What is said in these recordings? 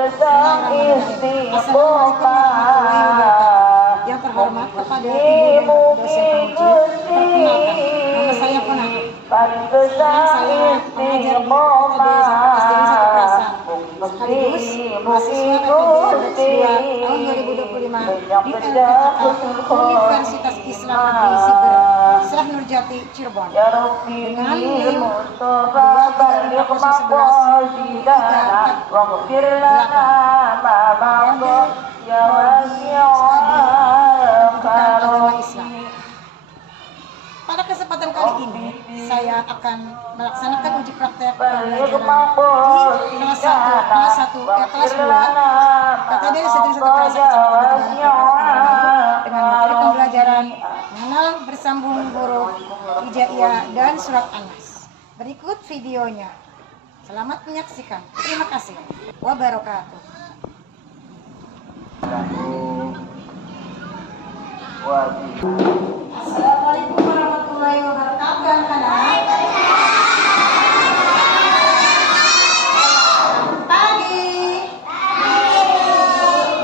Assalamualaikum warahmatullahi wabarakatuh. Yang terhormat kepada Ibu dan dosen penguji, perkenalkan, nama saya Ponaka. Sekarang saya pengajar di PTD SD 1 Prasan, sekaligus mahasiswa PTD 2 tahun 2025 di LPTK Universitas Islam Negeri Siber, Islah Nurjati, Cirebon. Dengan NIM 23511 Pada kesempatan kali ini, saya akan melaksanakan uji praktek pembelajaran di kelas 2 PTD SD 1 Prasan dengan materi pembelajaran mengenal bersambung huruf hijaiyah dan surat An-Nas. Berikut videonya. Selamat menyaksikan. Terima kasih. Wabarakatuh. Assalamualaikum warahmatullahi wabarakatuh. Anak-anak. Pagi.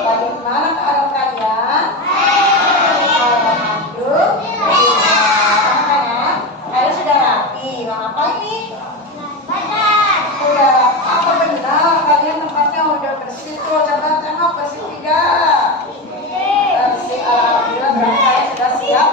Bagaimana keadaan kalian? Anak-anak, kalian sudah rapi. Mau apa ini? Udah apa benar? Kalian tempatnya udah bersih tuh. Coba tengok bersih tidak? Bersih. Alhamdulillah, berarti kalian sudah siap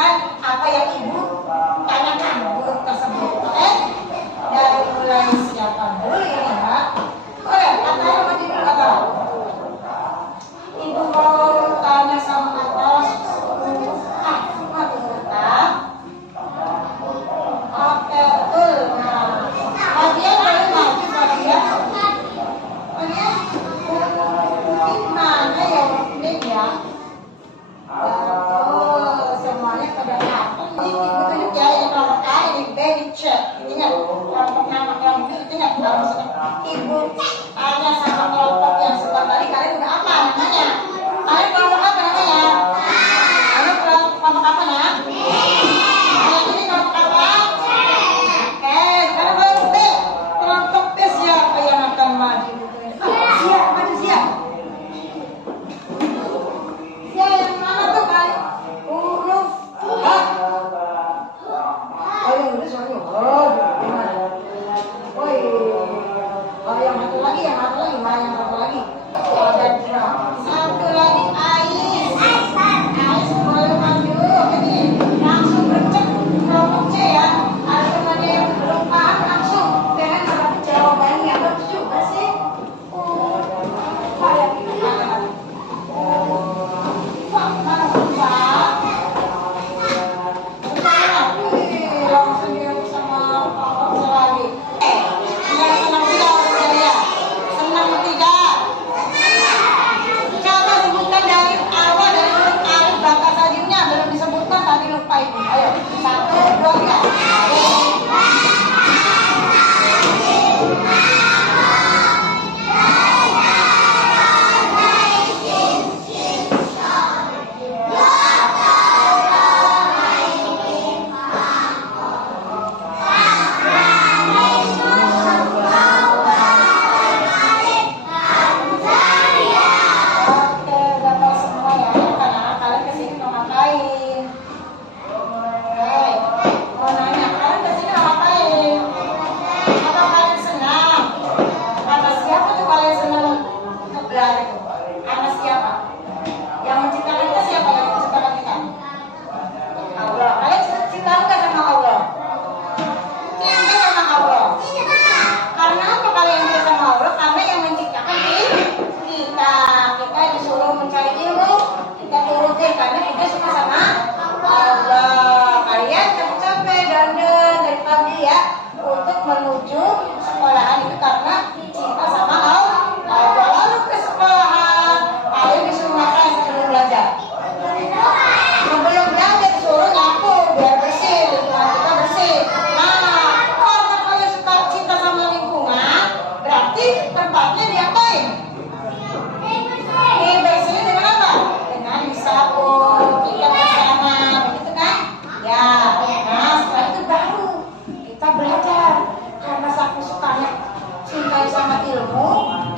mendengarkan apa yang ibu tanyakan guru tersebut. Oke? Dari mulai siapa dulu ini ya? Oke, kata maju dulu kata. Ibu mau tanya sama atas Ahmad Hurta. Oke, betul. Nah, bagian dari maju bagian. Mungkin mana ya mungkin ya. Semuanya pada apa? Ini tunjuk ya yang nomor A ini B di C. Ingat kelompok nama kelompok itu ingat harus ibu tanya sama kelompok yang sebelah tadi kalian udah apa namanya? Kalian kelompok apa namanya? Kalian kelompok apa nak? Ini kelompok apa? Oke, sekarang kelompok B. Kelompok B siapa yang akan maju? Siap, maju siap. Siap yang mana tuh kali? Huruf H. Oh yang udah soalnya. Oh, gimana? Woi. Oh yang satu lagi, mana yang satu lagi? Ada dua. Satu lagi Ais. Ais boleh maju. Oke, langsung bercek kelompok C ya. Ada temannya yang belum paham langsung dengan mendapat jawabannya yang betul juga sih. Kayak gitu kan. Pak, mana Pak? Langsung dia sama Pak lagi. Senang tidak ya? Senang tidak? Coba sebutkan dari awal dari huruf alif batas tajamnya belum disebutkan tadi lupa ibu. Ayo, 1, 2, 3. Oke, udah tahu semua ya. Karena kalian kesini mau ngapain? Oke, mau nanya kalian kesini mau ngapain? Apa kalian senang? Karena siapa tuh kalian senang belajar itu? Karena siapa? Yang menciptakan kita siapa yang menciptakan kita? Allah. Kalian cinta nggak sama Allah? Cinta sama Allah. Karena apa kalian cinta sama Allah? Karena yang menciptakan kita. Kita disuruh mencari ilmu, kita turutin karena kita suka sama Allah. Kalian capek dan dari pagi ya untuk menuju sekolahan itu karena cinta sama Allah. Lalu ke sekolahan, kalian disuruh ngapain sebelum belajar? Sebelum belajar disuruh nyapu biar bersih, lingkungan kita bersih. Nah, karena kalian suka cinta sama lingkungan, berarti tempatnya diapain? Bersihnya dengan apa? Dengan disapu, kita bersama, begitu kan? Ya, nah setelah itu baru kita belajar. Karena saking sukanya cintai sama ilmu,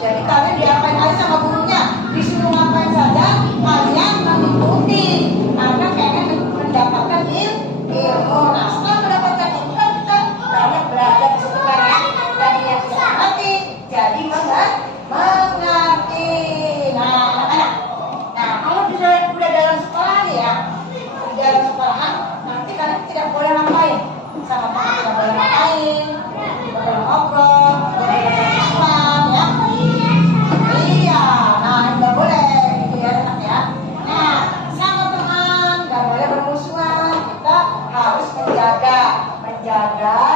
jadi kalian diapain aja sama gurunya, disuruh ngapain saja, kalian mengikuti. Karena pengen mendapatkan ilmu. Nah, setelah mendapatkan ilmu kan kita banyak belajar di situ kan ya. Tadinya tidak mengerti, jadi mengerti. Nah, anak-anak. Nah, kalau udah dalam sekolah ya, di dalam sekolahan, nanti kalian tidak boleh ngapain. Sama teman tidak boleh ngapain, tidak boleh ngobrol, tidak boleh belajar Islam ya. Iya, nah nggak boleh gitu ya anak ya. Nah, sama teman nggak boleh bermusuhan. Kita harus menjaga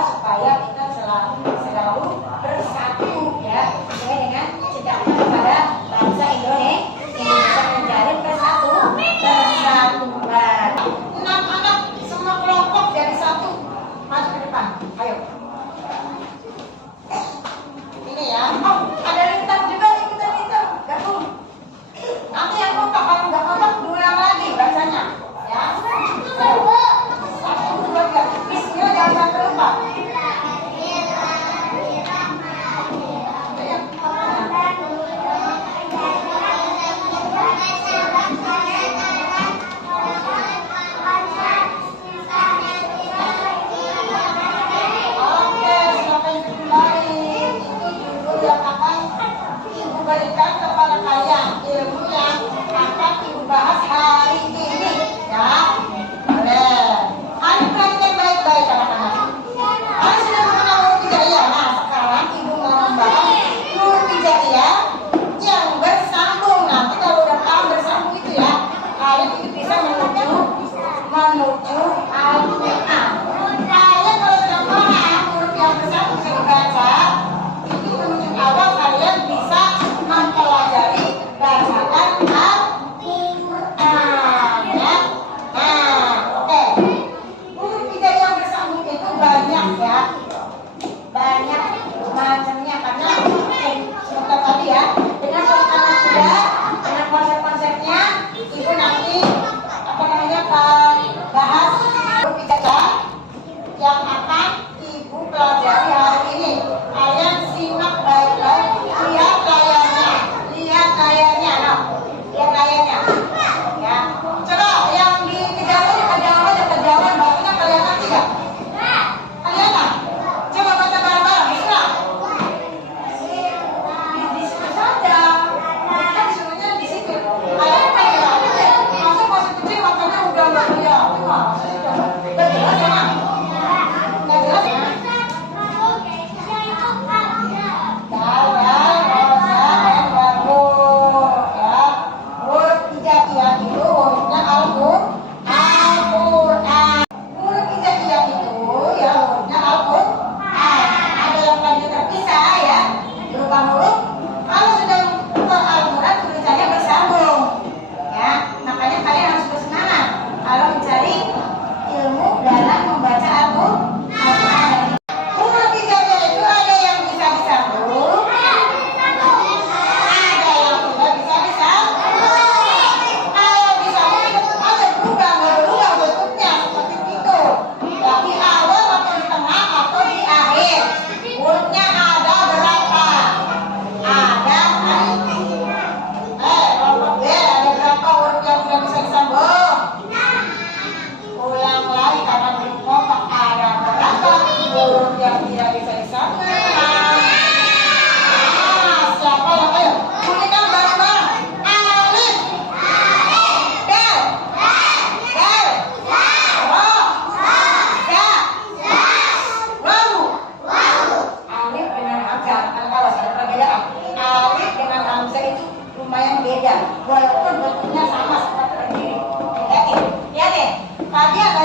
supaya kita selalu bersatu ya, sesuai dengan cita-cita kepada bangsa Indonesia menjalin persatuan. 6 anak semua kelompok jadi satu, maju ke depan.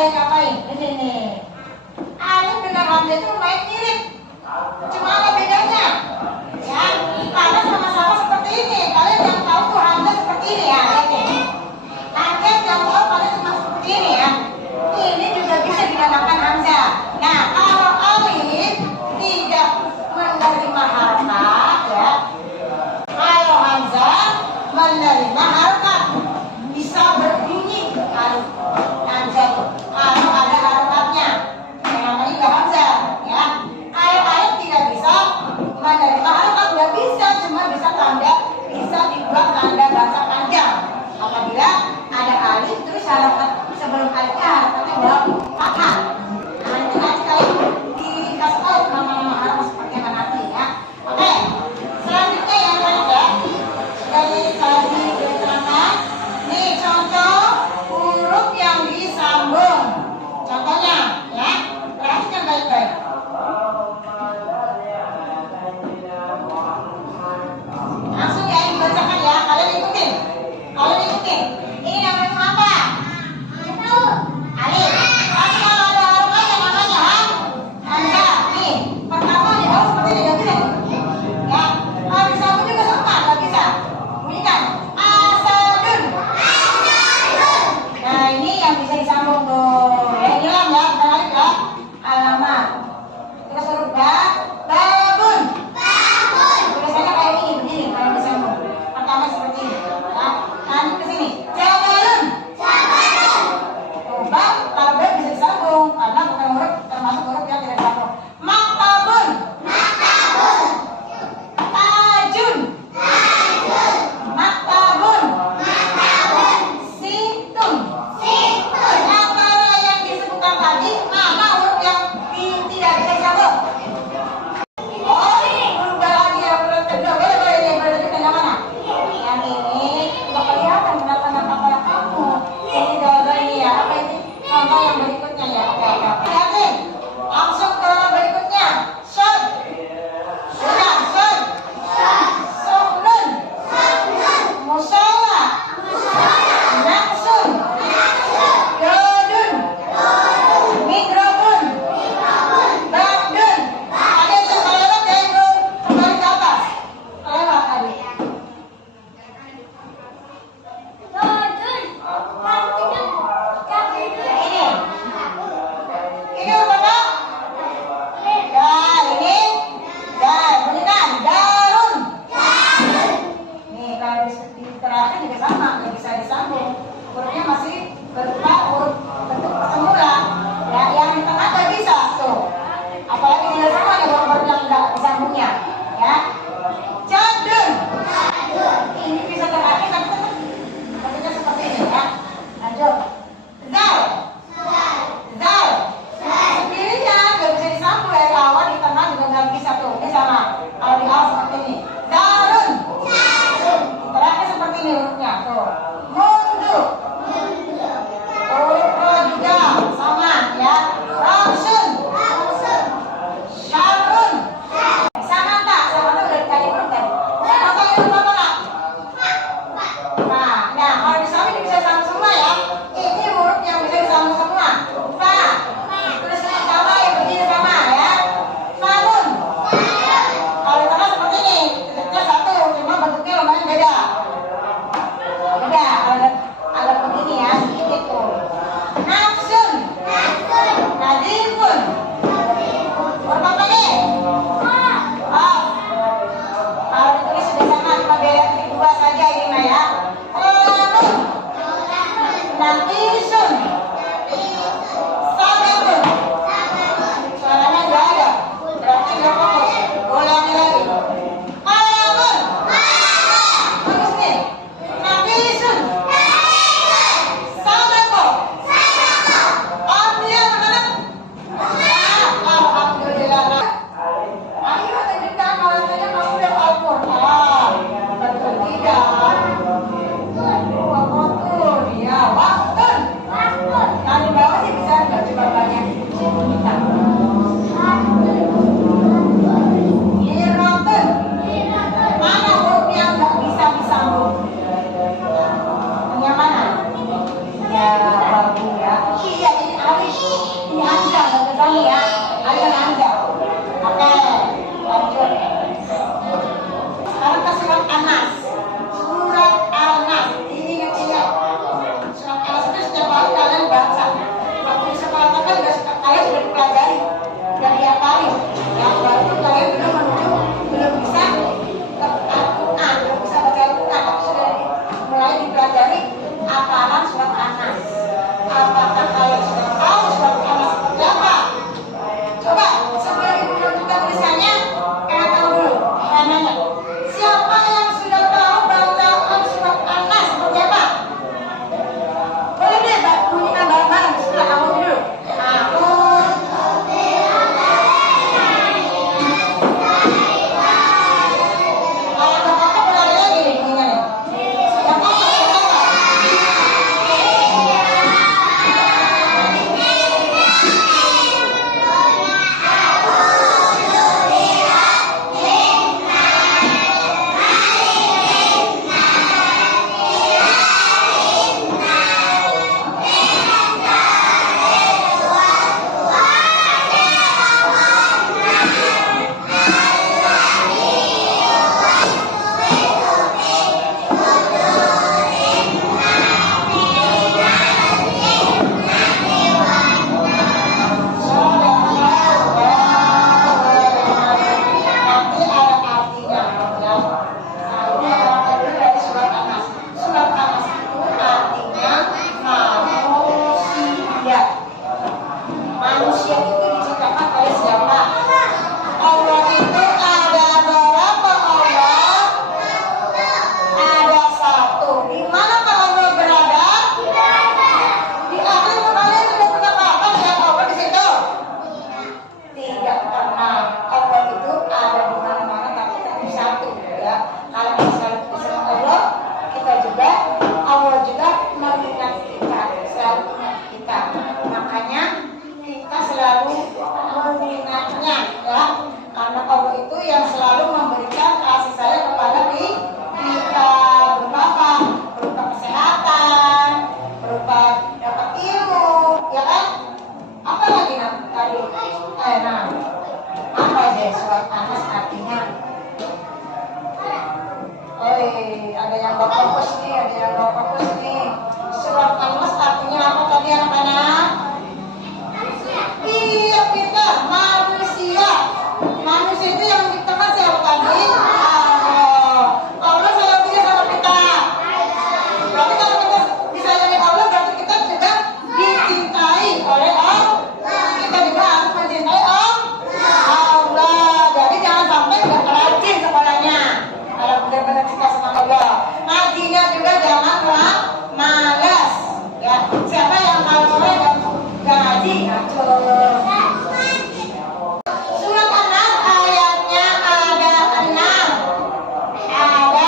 saya ngapain? Ini nih. Alif dengan Hamzah itu lumayan mirip. Cuma ada bedanya. Ya, karena sama-sama seperti ini. Kalian yang tahu tuh Hamzah seperti ini ya, lihat nih. Kalian yang tahu kalian cuma seperti ini ya. Ini juga bisa dinamakan Hamzah. Nah, kalau Alif tidak menerima harokat ya. Kalau Hamzah menerima harokat bisa berbunyi Alif Hamzah itu. Kalau ada harokatnya, yang namanya juga Hamzah ya. Kalau Alif tidak bisa menerima harokat, nggak bisa, cuma bisa tanda, bisa dibuat tanda baca panjang. Apabila ada alif terus harokat sebelum alifnya harokatnya udah fathah. Nah itu nanti kalian dikasih tahu nama-nama harokat seperti apa nanti ya. Oke, selanjutnya yang ketiga dari tadi diterangkan. Nih contoh huruf yang disambung. Contohnya ya, perhatikan baik-baik. Langsung ya dibacakan ya, kalian ikutin. Kalian ikutin. Ini namanya apa? Alif. Tapi kalau ada harokat yang namanya Hamzah. Nih, pertama di bawah seperti ini, nggak bisa. Ya, kalau disambung juga sama, nggak bisa. Bunyikan asadun. Nah ini yang bisa disambung tuh. Ya hilang ya, balik ya. Alamat. Kita suruh babun. Tulisannya kayak ini, begini kalau disambung. Pertama seperti ini. Ya. Lanjut ke sini. Jabalun. Bab, kalau bab bisa disambung karena bukan huruf termasuk huruf yang tidak disambung. Maktabun. Tajun. Maktabun. Situn. Antara yang disebutkan tadi, mana huruf yang tidak bisa disambung? Oh, berubah lagi ya, huruf kedua. Boleh yang yang mana? Yang ini nggak kelihatan berapa nama kepala kamu. Ini jawaban ini ya. Apa ini? Contoh yang berikutnya ya. Oke. Lihatin. Langsung ke berikutnya. Sun. Sudah. Sun. Suhnun. Musola. Naksun. Dodun. Mikrofon. Bagdun. Ada yang kelewat ya, itu kembali ke atas. Kelewat tadi. Ini manusia itu diciptakan oleh siapa? Allah itu ada berapa Allah? Ada satu. Di mana Allah berada? Di atas. Kalian sudah pernah paham ya Allah di situ? Tidak pernah. Allah itu ada di mana-mana tapi tetap satu ya. Kalau kita sama Allah, kita juga Allah juga mengingat kita, selalu ingat kita. Makanya kita selalu mengingatnya ya. Karena Allah itu yang selalu memberikan kasih sayang kepada kita, berupa apa? Berupa kesehatan, berupa dapat ilmu, ya kan? Apa lagi tadi? Nah, apa sih surat Anas artinya? Ada yang gak fokus nih, ada yang gak fokus nih. Surat Anas artinya apa tadi anak-anak? Iya, kita manusia. Manusia itu yang menciptakan siapa tadi? Allah. Allah sayangnya sama kita. Berarti kalau kita disayangi Allah, berarti kita juga dicintai oleh Allah. Kita juga harus mencintai Allah. Jadi jangan sampai nggak rajin sekolahnya. Kalau benar-benar cinta sama Allah, ngajinya juga janganlah malas. Ya, siapa yang kalau sore nggak ngaji, ngaco. Surat Anas ayatnya ada 6. Ada 6.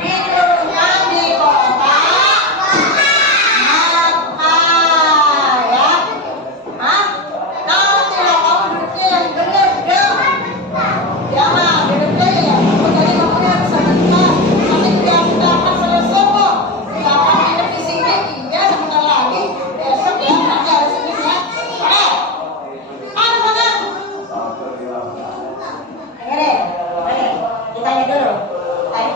Diturunkan di kota Makkah ya. Nanti lah kamu duduknya yang benar dong. Jangan duduknya ya. Jadi ngomongnya harus sama kita. Nanti kita akan selesai kok. Kita akan hidup di sini. Iya, sebentar lagi. Besok ya, nanti harus ini ya. Anak-anak. Dengerin. Ditanya dulu. Tadi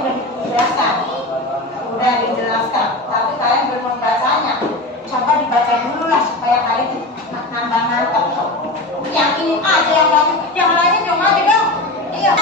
udah dijelaskan. Tapi kalian belum membacanya. Coba dibaca dulu lah supaya kalian nambah mantap. Yakinin aja yang lain. Yang lainnya cuma aja dong. Iya.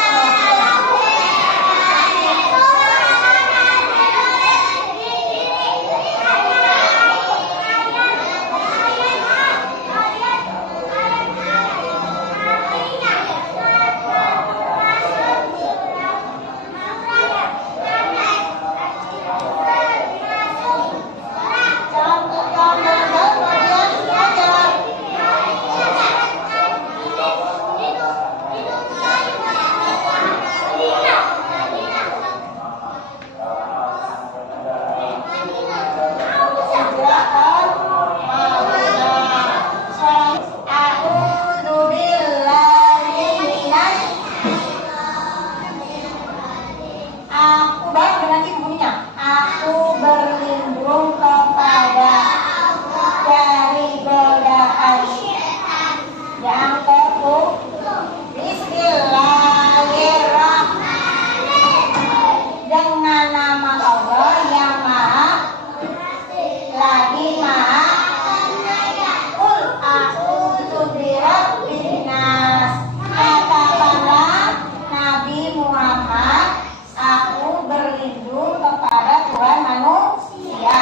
Aku berlindung kepada dari godaan yang terkutuk. Bismillahirrahmanirrahim. Dengan nama Allah yang maha lagi maha. Qul a'udzu birabbin nas. Katakanlah Nabi Muhammad, aku berlindung kepada Tuhan manusia,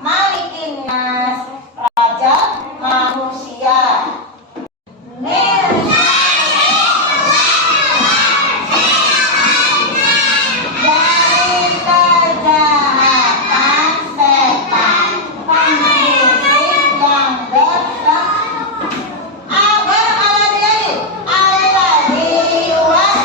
Malikin nas, raja manusia. Dari kejahatan setan, pembisik yang gersang. Agar Allah jadi Allah diwas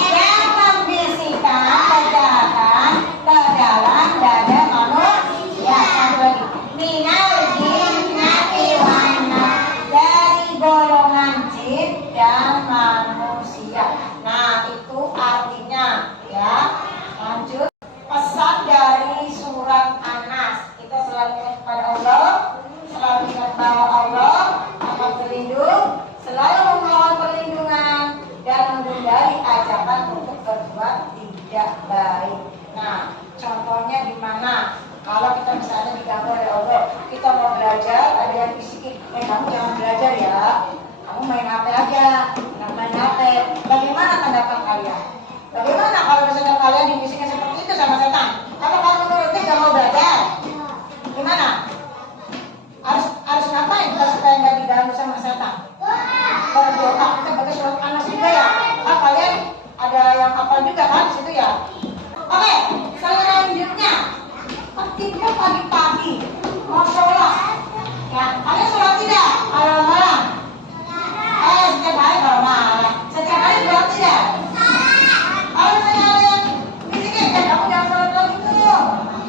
yang membisikkan kejahatan ke dalam dada manusia. Satu lagi, minal jinnati wan nas, dari golongan jin dan manusia. Nah, itu artinya ya. Lanjut, pesan dari surat Anas. Kita selalu ingat kepada Allah, selalu ingat bahwa Allah akan berlindung, selalu memohon perlindungan dan menghindari ajakan untuk berbuat tidak baik. Nah, contohnya di mana? Kalau kita misalnya diganggu oleh Allah, kita mau belajar, ada yang bisikin, kamu jangan belajar ya, kamu main HP aja, jangan main HP. Bagaimana tanggapan kalian? Bagaimana kalau misalnya kalian dibisikin seperti itu sama setan? Apa kamu menurutnya gak mau belajar? Gimana? ibu pagi-pagi mau sholat. Ya, kalian sholat tidak? Kalau malam. Setiap hari kalau malam. Setiap hari sholat tidak? Kalau misalnya ada yang bisikin, kamu jangan sholat lagi tuh.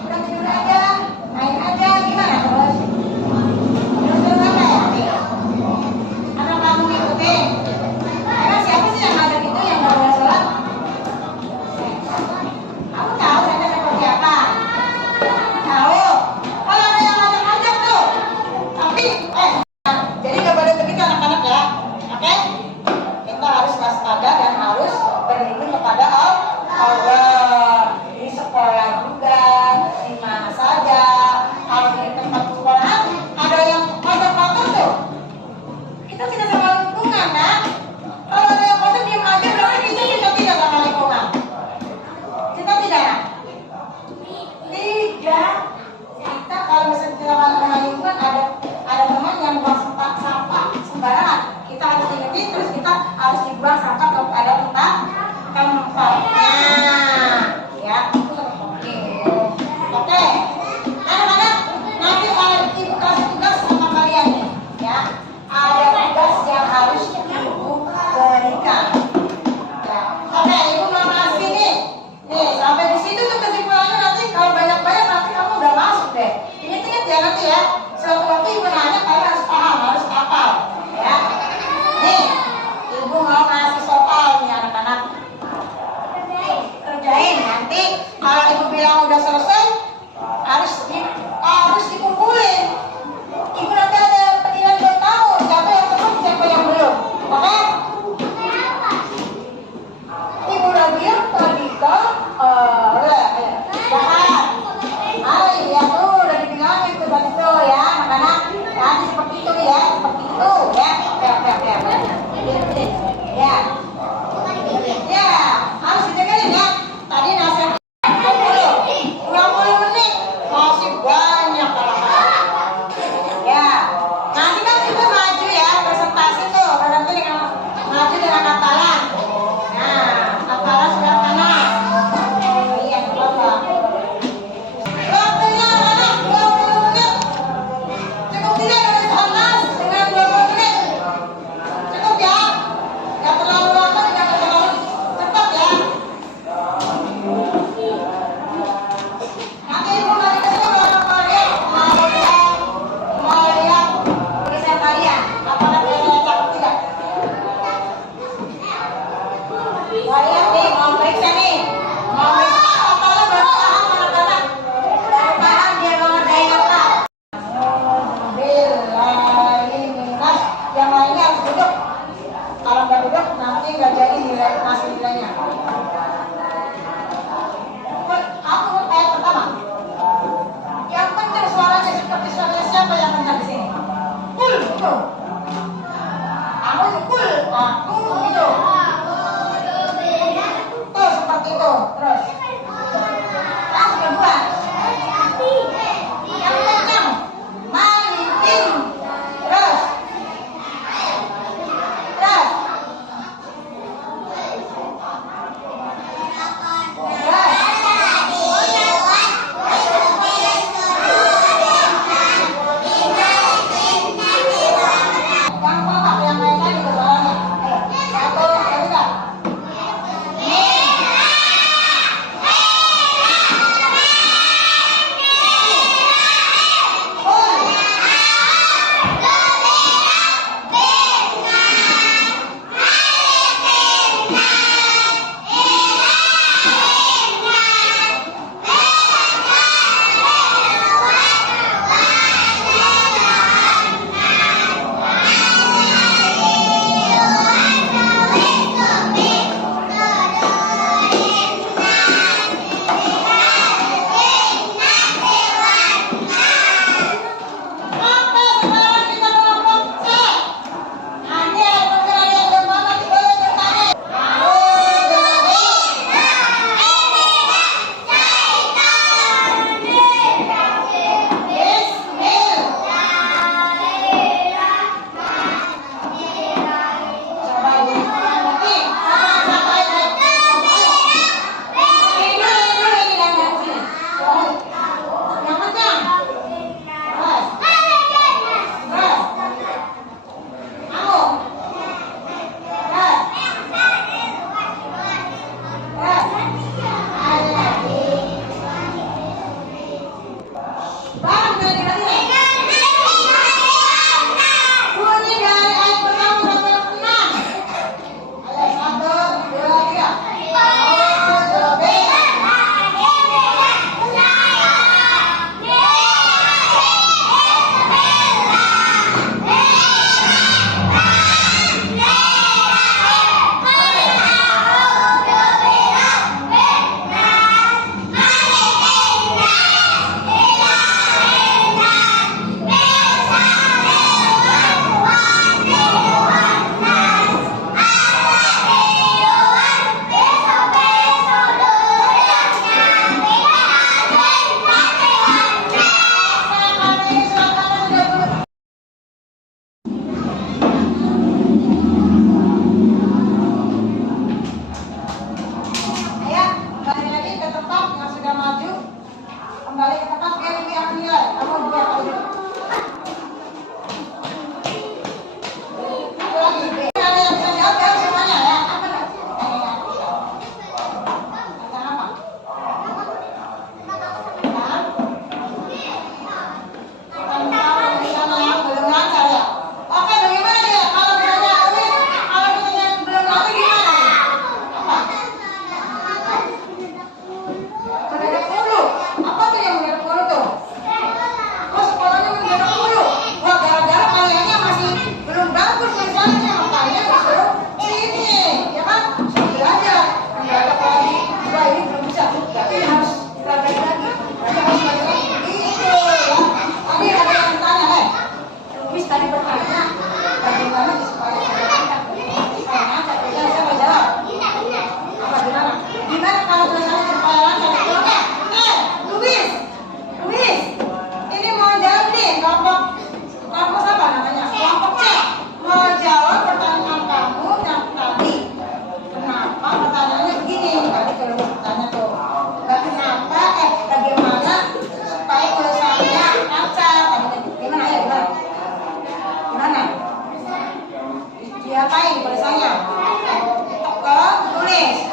Udah tidur aja, main aja, gimana terus? Terus apa ya? Atau kamu ngikutin? Emang siapa sih yang ngajak itu yang gak boleh sholat? Kamu tahu saya seperti apa? Tahu? Kalau ada yang ngajak-ngajak tuh, tapi jadi gak boleh begitu anak-anak ya, oke? Kita harus waspada dan harus berlindung kepada Allah di sekolah juga, di mana saja. Kalau di tempat sekolah ada yang kotor-kotor tuh, kita tidak sama lingkungan, nah. Kalau ada yang kotor diam aja, berarti kita tidak sama lingkungan. Kita tidak, nah. Tidak. Kita kalau misalnya kita sama lingkungan ada teman yang buang sampah sembarangan, kita harus ingetin, terus kita harus dibuang sampah kepada tempatnya. Ya, itu seperti itu. Oke. Anak-anak, nanti ibu kasih tugas sama kalian nih, ya. Ada tugas yang harus ibu berikan. Ya. Oke, ibu mau ngasih nih. Nih, sampai di situ tuh kesimpulannya nanti kalau banyak-banyak nanti kamu udah masuk deh. Ingat-ingat ya nanti ya. Suatu waktu ibu nanya kalian harus paham, harus hafal. Ya. Nih, ibu mau ngasih soal nih anak-anak. Kerjain nanti kalau ibu bilang udah selesai harus dikumpulin. Ibu nanti ada penilaian buat tahu siapa yang selesai siapa yang belum. Oke? Ibu udah bilang tadi kan ya tuh udah dibilangin tuh tadi tuh ya anak-anak. Nanti seperti itu ya, seperti itu ya. Oke. Ya. Ya, harus didengerin ya. Tadi nasihat 20. Bang, dari bunyi dari ayat pertama sampai yang keenam. Ayat 1, 2, 3. Kembali ke tempat biar Ibu yang menilai. Kamu biar tahu dulu. Satu lagi. Ada yang bisa jawab ya semuanya ya. Apa dah? Tentang apa? Tentang misalnya yang belum lancar ya. Oke, bagaimana dia? Kalau misalnya kalau misalnya belum lancar gimana? Apa? Mendadak mulu. Apa tuh yang mendadak mulu tuh? Oh, sekolahnya mendadak mulu. Wah, gara-gara kaliannya masih belum bagus misalnya, makanya disuruh sini, ya kan? Suruh belajar. Mendadak lagi. Wah, ini belum bisa. Berarti harus belajar lagi. Berarti harus belajar lagi. Gitu ya. Tadi ada yang tanya, Miss tadi bertanya, bagaimana di sekolah saya mau jawab. Apa gimana? Gimana kalau misalnya supaya lancar? Luis, ini mau jawab nih kelompok apa namanya? Kelompok C. Mau jawab pertanyaan kamu yang tadi. Kenapa? Pertanyaannya begini. Tadi kalau bertanya tuh, kenapa? Bagaimana supaya tulisannya lancar? Gimana ya? Gimana? Diapain tulisannya? Kalau tulis.